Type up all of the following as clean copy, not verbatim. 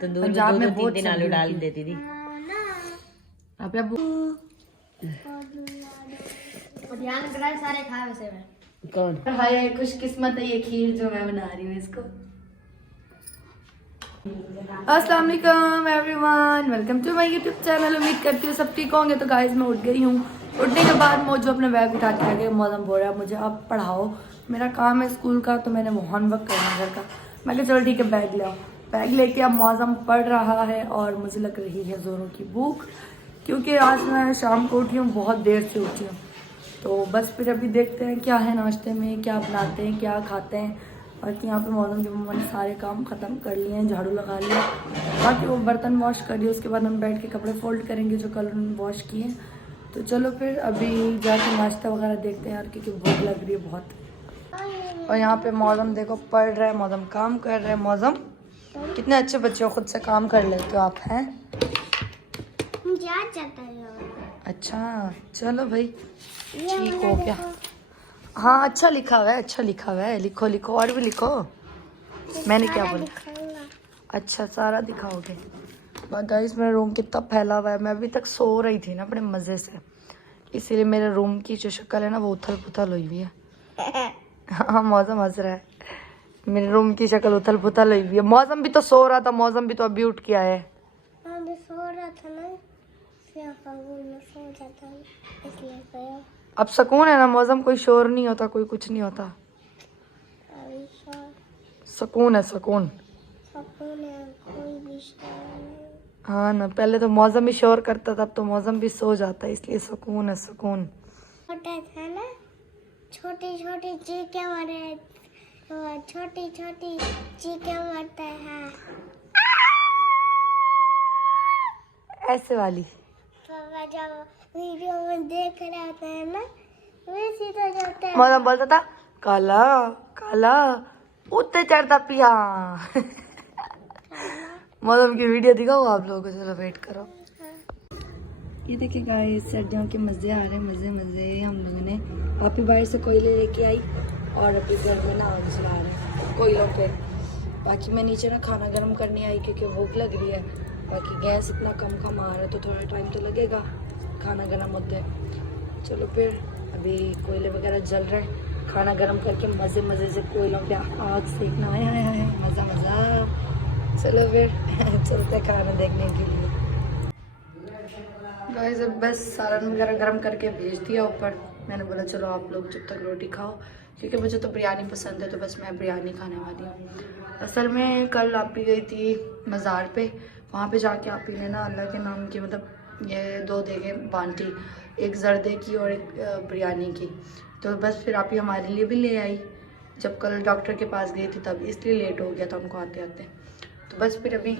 तंदूर में पंजाब में दो बहुत तीन आलू सर्दी डाल होती है। देती थी। अब ध्यान रख रहा है सारे खा वैसे में। कौन? हाय खुशकिस्मत है ये खीर जो मैं बना रही हूँ इसको। अस्सलाम वालेकुम everyone, welcome to my YouTube channel. उम्मीद करती हूँ सब ठीक होंगे। तो गाइस मैं उठ गई हूँ। उठने के बाद मौजू अपने बैग उठा के आ गए। मौसम बोल रहा है मुझे अब पढ़ाओ, मेरा काम है स्कूल का, तो मैंने वो होमवर्क करना है घर का। मैं कहा चलो ठीक है बैग ले आओ। बैग लेके अब मौसम पढ़ रहा है और मुझे लग रही है जोरों की भूख, क्योंकि आज मैं शाम को उठी हूँ, बहुत देर से उठी हूँ। तो बस फिर अभी देखते हैं क्या है नाश्ते में, क्या बनाते हैं, क्या खाते हैं। बाकी यहाँ पे मौसम की मम्मा ने सारे काम ख़त्म कर लिए हैं, झाड़ू लगा लिया, बाकी वो बर्तन वॉश कर दिए। उसके बाद हम बैठ के कपड़े फोल्ड करेंगे जो कल उन्होंने वॉश किए हैं। तो चलो फिर अभी जाके नाश्ता वगैरह देखते हैं यार, क्योंकि भूख लग रही है बहुत। और यहाँ पे मौसम देखो पढ़ रहा है, मौसम काम कर रहा है। मौसम कितने अच्छे बच्चे हो, खुद से काम कर लेते हो आप हैं। अच्छा चलो भाई ठीक हो गया। हाँ अच्छा लिखा हुआ है, अच्छा लिखा हुआ है। लिखो लिखो और भी लिखो। मैंने क्या बोला? अच्छा सारा दिखाओगे। गाइस मेरा रूम कितना फैला हुआ है। मैं अभी तक सो रही थी ना अपने मज़े से, इसीलिए मेरे रूम की जो शक्ल है ना वो उथल पुथल हुई हुई है। हाँ मौसम हंस रहा है। मेरे रूम की शक्ल उथल पुथल हुई हुई है। मौसम भी तो सो रहा था, मौसम भी तो अभी उठ के आया है। सो रहा था ना, सो जाता है इसलिए सोया। अब सुकून है ना मौसम, कोई शोर नहीं होता, कोई कुछ नहीं होता। सुकून है, सुकून है, कोई भी शोर नहीं। हाँ ना, पहले तो मौसम भी शोर करता था, अब तो मौसम भी सो जाता है, इसलिए सुकून है, सुकून। छोटा था ना, छोटी छोटी चीखें मारे, छोटी छोटी चीखें मारता है ऐसे वाली। पापा जब वीडियो में देख रहा होता है ना, वैसे तो जाता है। मौसम बोलता था काला काला उत्ते चढ़ता पिया। मौसम की वीडियो दिखाओ आप लोगों को, चलो वेट करो। ये देखिए गाइस सर्दियों के मज़े आ रहे हैं, मज़े मज़े। हम लोगों ने पापी बाहर से कोयले लेके आई और अभी घर में ना आग जला रहे हैं कोयलों पे। बाकी मैं नीचे ना खाना गर्म करने आई क्योंकि भूख लग रही है। बाकी गैस इतना कम आ रहा है तो थोड़ा टाइम तो लगेगा खाना गर्म होते। चलो फिर अभी कोयले वगैरह जल रहे हैं, खाना गर्म करके मज़े मज़े से कोयलों पे आग सेकना है मज़ा मज़ा। चलो फिर चलते खाना देखने के लिए। गाइस अब बस सालन वगैरह गर्म करके भेज दिया ऊपर। मैंने बोला चलो आप लोग जब तक रोटी खाओ, क्योंकि मुझे तो बिरयानी पसंद है, तो बस मैं बिरयानी खाने वाली हूँ। असल में कल आपी गई थी मज़ार पे, वहाँ पे जाके आपी ने ना अल्लाह के नाम की मतलब ये 2 देगें बांटी, एक जर्दे की और एक बिरयानी की। तो बस फिर आपी हमारे लिए भी ले आई। जब कल डॉक्टर के पास गई थी तब, इसलिए लेट हो गया था उनको आते आते। तो बस फिर अभी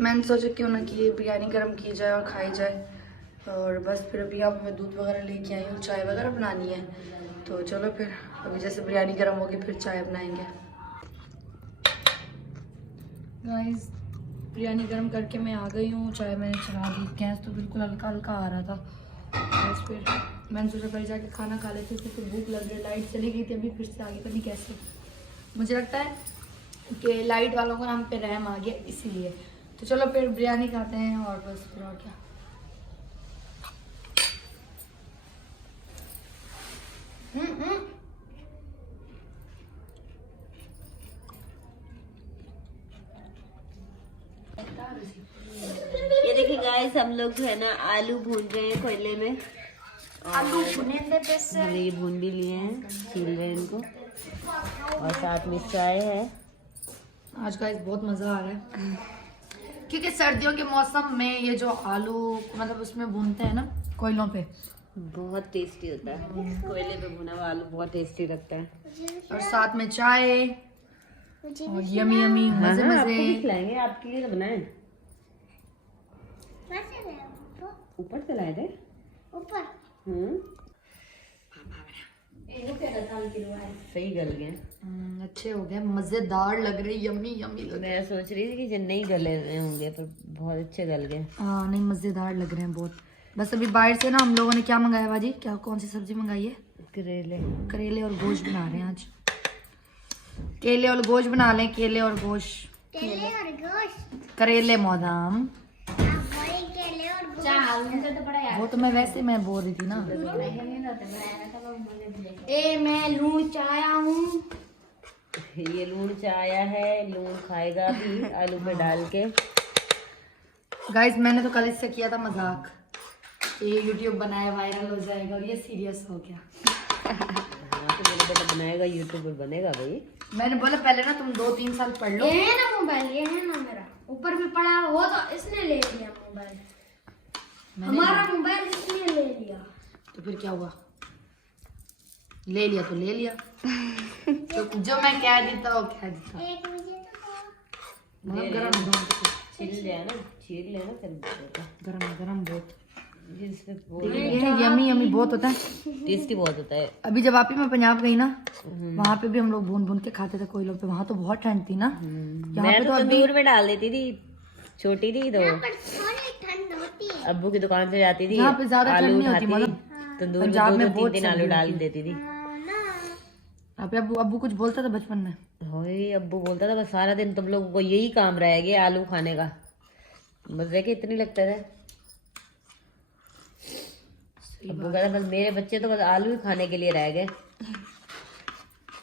मैंने सोचा क्यों ना कि ये बिरयानी गर्म की जाए और खाई जाए। और बस फिर अभी अब मैं दूध वगैरह लेके आई हूँ, चाय वगैरह बनानी है। तो चलो फिर अभी जैसे बिरयानी गर्म होगी फिर चाय बनाएंगे। गाइस बिरयानी गर्म करके मैं आ गई हूँ, चाय मैंने चला दी। गैस तो बिल्कुल हल्का हल्का आ रहा था। बस फिर मैंने सोचा पहले जाके खाना खा लेती थी, तो भूख लग रही। लाइट चली गई थी अभी फिर से आगे, पता नहीं कैसे। मुझे लगता है कि लाइट वालों को हम पे रहम आ गया इसीलिए। तो चलो फिर बिरयानी खाते हैं और बस फिर और क्या। ये देखिए गाइस हम लोग जो है ना आलू भून रहे हैं कोयले में। आलू भुने थे हमने ये भून भी लिए हैं, छील रहे हैं इनको, और साथ में चाय है। आज गाइस बहुत मज़ा आ रहा है, क्योंकि सर्दियों के मौसम में ये जो आलू मतलब उसमें भूनते हैं ना कोयलों पे, बहुत टेस्टी होता है। कोयले पे भुना हुआ आलू बहुत टेस्टी लगता है, और साथ में चाय और यमी यमी मजे हाँ, मजे। आपको भी खिलाएंगे, आपके लिए तो बनाए। ऊपर से लाए थे ऊपर। सही गल गए। अच्छे हो गए, मजेदार लग रहे, यमी यमी लग रहे। मैं सोच रही थी कि जो नहीं गले होंगे, पर बहुत अच्छे गल गए। हाँ नहीं मजेदार लग रहे हैं बहुत। बस अभी बाहर से ना हम लोगों ने क्या मंगाया बाजी, क्या कौन सी सब्जी मंगाई है? करेले और गोश्त बना रहे हैं आज। केले और गोश्त बना लें, केले और गोश्त। केले और गोश्त। करेले मौदाम। आप वही के ले और वो तो मैं वैसे मैं बोल रही थी ना। मैं लूण चाया हूँ। ये लूण चाया है, लूण खाएगा भी आलू में डाल के। गाइस मैंने तो कल इससे किया था मजाक, ये यूट्यूब बनाया वायरल हो जाएगा, और ये सीरियस हो गया। हाँ तो मेरा बेटा बनाएगा, यूट्यूबर बनेगा भाई। मैंने बोला पहले ना तुम 2-3 साल पढ़ लो। ये है ना मोबाइल, ये है ना मेरा ऊपर भी पड़ा, वो तो इसने ले लिया मोबाइल, हमारा मोबाइल इसने ले लिया। तो फिर क्या हुआ? ले लिया तो ले लिया। तो जो मैं कह देता वो कह देता। एक मुझे तो गरम छिल जाए ना, छील लेना फिर गरम गरम बहुत इसमें यमी यमी बहुत होता है, टेस्टी बहुत होता है। अभी जब आप ही मैं पंजाब गई ना, वहाँ पे भी हम लोग भून भून के खाते थे कोई लोग पे, वहाँ तो बहुत ठंड थी ना। यहाँ मैं पे तो तो अभी तंदूर में डाल देती थी, छोटी थी तो पर थोड़ी ठंड होती है। अब्बू की दुकान से जाती थी, यहाँ पे ज्यादा ठंड आलू नहीं होती, उठाती मतलब तंदूर में पंजाब में 2-3 बहुत दिन आलू ठंडी डाल होती देती थी। आप अब्बू अब्बू कुछ बोलता था बचपन में? होए अब्बू बोलता था बस सारा दिन तुम लोगों को यही काम रह गया आलू खाने का, मजे के इतनी लगता था। अब्बू कहता बस मेरे बच्चे तो बस आलू ही खाने के लिए रह गए।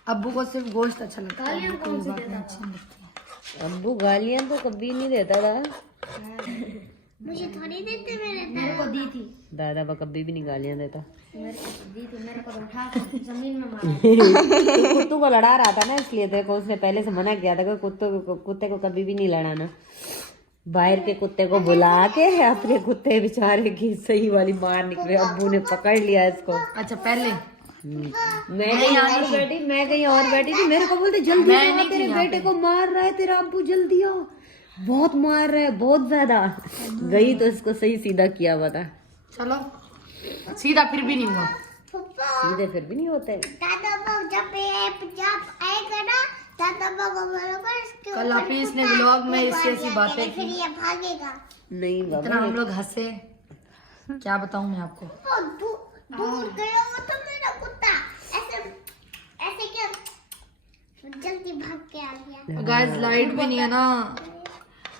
अब्बू को सिर्फ गोश्त अच्छा लगता है, कोई बात नहीं अच्छी नहीं लगती। अब्बू गालियां तो कभी नहीं देता था, मुझे थोड़ी देते, मेरे को दी थी। दादा बा कभी भी नहीं गालियां देता। मेरे को दी थी, मेरे को उठा के जमीन में मारा। तो कुत्तू को लड़ा रहा था ना, इसलिए तेरे को उसने पहले से मना किया था कि कुत्ते को कभी भी नहीं लड़ाना। बाहर के कुत्ते को बुला के अपने कुत्ते बेचारे की सही वाली मार निकले। अब्बू ने पकड़ लिया इसको। अच्छा पहले मैं कहीं और बैठी थी, मेरे को बोलते जल्दी आ, तेरे बेटे को मार रहा है तेरा अब्बू, जल्दी आ, बहुत मार रहा है बहुत ज्यादा। गई तो इसको सही सीधा किया हुआ था। चलो सीधा फिर भी नहीं हुआ, सीधे फिर भी नहीं होते। दादा बाबू जब आएगा ना, दादा बाबू बोलोगे इसके कल हाफिज ने व्लॉग में ऐसी बातें फिर की, ये भागेगा। नहीं इतना बाबा हम लोग हंसे, क्या बताऊं मैं आपको। और दूर गया वो तो मेरा कुत्ता, ऐसे क्या जल्दी भाग के आ गया। गाइस लाइट भी नहीं है ना।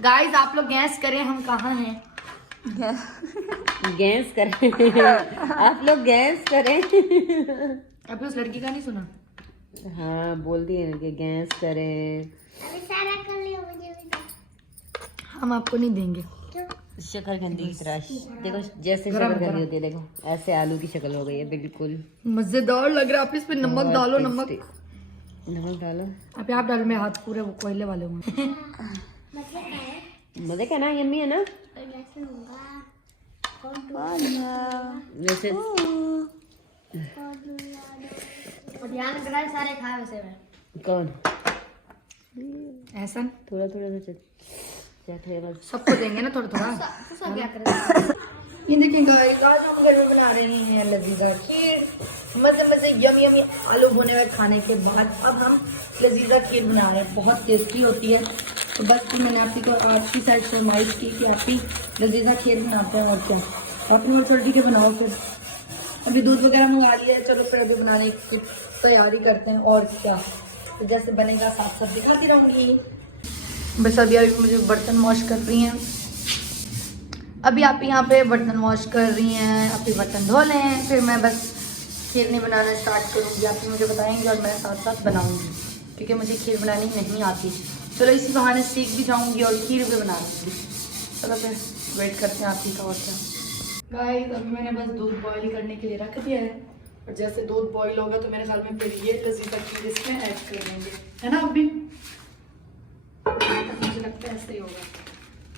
गाइस आप लोग गैस करें हम कहाँ हैं। गैस करें आप लोग गैस करें। अभी उस लड़की का नहीं सुना? हाँ बोलती है कि गैस करें। अभी सारा कर लिया, मुझे भी दो। हम आपको नहीं देंगे। क्यों? शकरकंदी की तरह देखो, जैसे शकरकंदी होती है देखो, ऐसे आलू की शक्ल हो गई है बिल्कुल। मजेदार लग रहा है। आप इस पे नमक डालो, नमक डालो। अभी आप डालो, मेरे हाथ पूरे वो कोयले वाले होंगे। मतलब क्या है? मजे का ना, यम्मी है ना लहसुन होगा, वैसे। और ध्यान करा सारे खा वैसे में। कौन? एहसन थोड़ा थोड़ा सा चट है बस। सबको देंगे ना थोड़ा थोड़ा। सब क्या करें? ये देखिए गाइस, आज हम घर में बना रहे हैं लजीजा खीर। मजे मजे यमी यमी आलू भुने हुए खाने के बाद अब हम लजीजा खीर बना रहे हैं, बहुत टेस्टी होती है। तो बस फिर मैंने आप ही को आज की साइड फरमाइश की कि आप ही लजीजा खीर बनाते हैं, और क्या अपनी और छोटी के बनाओ। फिर अभी दूध वगैरह मंगा लिया है, चलो फिर अभी बनाने की तैयारी करते हैं, और क्या तो जैसे बनेगा साथ साथ दिखाती रहूँगी। बस अभी मुझे बर्तन वॉश कर रही हैं, अभी आप यहाँ पे बर्तन वॉश कर रही हैं, अभी बर्तन धो लें, फिर मैं बस खीर नहीं बनाना स्टार्ट करूँगी। आप मुझे बताएंगे और मैं साथ साथ बनाऊँगी, क्योंकि मुझे खीर बनानी नहीं आती। चलो इसी बहाने सीख भी जाऊँगी और खीर भी बना लूँगी। चलो फिर वेट करते हैं आप ही का। और क्या गाइस, अभी मैंने बस दूध बॉईल करने के लिए रख दिया है, और जैसे दूध बॉईल होगा तो मेरे ख्याल में फिर ये लजीजा खीर इसमें ऐड कर देंगे, है ना अभी? मुझे लगता है ऐसे ही होगा।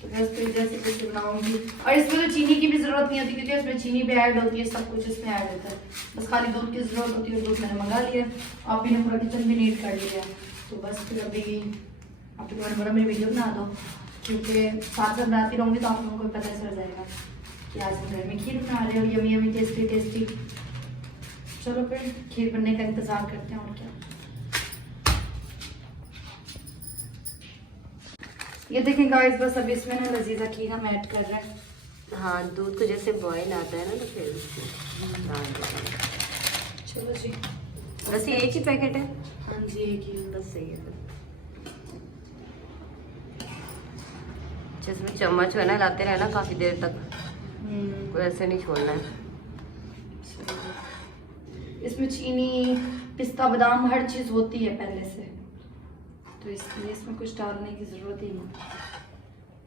तो बस फिर जैसे कुछ बनाऊंगी, और इसमें तो चीनी की भी जरूरत नहीं होती, क्योंकि इसमें चीनी भी ऐड होती है, सब कुछ इसमें ऐड होता है, बस खाली दूध की जरूरत होती है। दूध मैंने मंगा लिया, आप ही ने पूरा किचन भी नीट कर लिया। तो बस फिर अभी आप तो मैंने बोला मेरी वीडियो बना दो, क्योंकि साथ साथ बनाती रहूँगी तो आप लोगों को पता चल जाएगा कि आज हम घर में खीर बना रहे हो, यमी यमी टेस्टी टेस्टी। चलो फिर खीर बनने का इंतजार करते हैं, और क्या। ये देखें गाइस, बस अभी इसमें ना लजीजा खीर हम ऐड कर रहे हैं। हाँ दूध को जैसे बॉईल आता है ना तो फिर उसको डाल देते हैं। चलो जी, बस ये एक ही पैकेट है। हाँ जी एक ही। बस सही है। जिसमें चम्मच है ना लाते रहना काफी देर तक, कोई ऐसे नहीं छोड़ना है। इसमें चीनी, पिस्ता, बादाम हर चीज़ होती है पहले से, तो इसलिए इसमें कुछ डालने की ज़रूरत ही नहीं।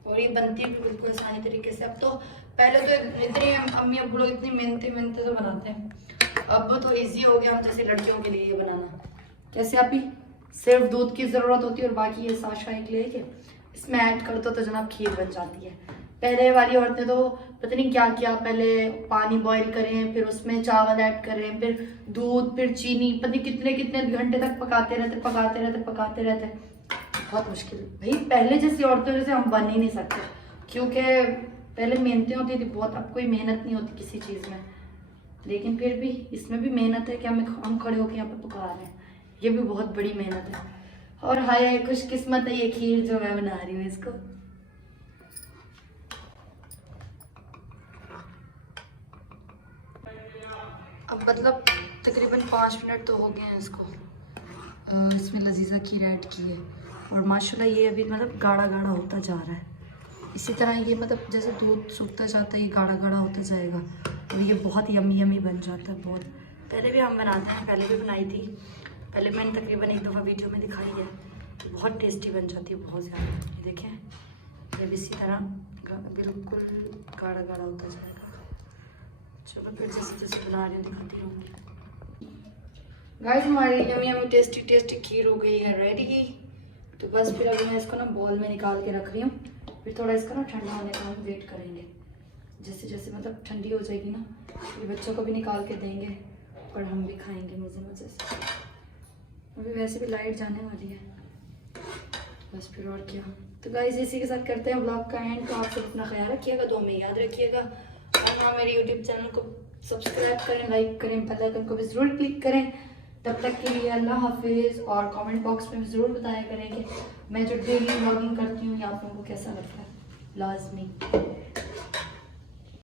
और ये बनती भी बिल्कुल आसानी तरीके से। अब तो पहले तो इतने अम्मी अब्बू लोग इतनी मेहनती से बनाते हैं, अब तो इजी हो गया हम जैसे लड़कियों के लिए ये बनाना। कैसे आप ही सिर्फ दूध की ज़रूरत होती है और बाकी ये साशा एक लेके इसमें ऐड कर दो तो जनाब खीर बन जाती है। पहले वाली औरतें तो पता नहीं क्या किया, पहले पानी बॉईल करें, फिर उसमें चावल ऐड करें, फिर दूध, फिर चीनी, पता नहीं कितने कितने घंटे तक पकाते रहते। बहुत मुश्किल भाई, पहले जैसी औरतों जैसे हम बन ही नहीं सकते, क्योंकि पहले मेहनतें होती थी बहुत, अब कोई मेहनत नहीं होती किसी चीज़ में। लेकिन फिर भी इसमें भी मेहनत है कि हम खड़े होकर यहाँ पे पका रहे हैं, ये भी बहुत बड़ी मेहनत है। और हाय खुशकिस्मत है ये खीर जो मैं बना रही हूँ इसको। अब मतलब तकरीबन 5 मिनट तो हो गए हैं इसको, इसमें लजीजा खीर ऐड की है और माशाल्लाह ये अभी मतलब गाढ़ा गाढ़ा होता जा रहा है। इसी तरह ये मतलब जैसे दूध सूखता जाता है ये गाढ़ा गाढ़ा होता जाएगा और ये बहुत यमी यमी बन जाता है बहुत। पहले भी हम बनाते हैं, पहले भी बनाई थी, पहले मैंने तकरीबन एक दफ़ा वीडियो में दिखाई है, बहुत टेस्टी बन जाती है बहुत ज़्यादा। ये देखें जब इसी तरह बिल्कुल गाढ़ा गाढ़ा होता जाएगा। चलो फिर जैसे जैसे बना रही हूँ दिखाती रहूँगी। गाइस हमारी यमी यमी टेस्टी खीर हो गई है रेडी। तो बस फिर अभी मैं इसको ना बॉल में निकाल के रख रही हूँ, फिर थोड़ा इसका ना ठंडा होने का हम वेट करेंगे। जैसे जैसे मतलब ठंडी हो जाएगी ना, ये बच्चों को भी निकाल के देंगे और हम भी खाएंगे मज़े से। अभी वैसे भी लाइट जाने वाली है, बस फिर और क्या। तो गाइस इसी के साथ करते हैं व्लॉग का एंड। तो आप सब अपना ख्याल रखिएगा, तो हमें याद रखिएगा और हाँ मेरे यूट्यूब चैनल को सब्सक्राइब करें, लाइक करें, बेल आइकन को भी ज़रूर क्लिक करें। तब तक के लिए अल्लाह हाफिज़। और कमेंट बॉक्स में ज़रूर बताया करें कि मैं जो डेली व्लॉगिंग करती हूँ ये आप लोगों को कैसा लगता है, लाजमी।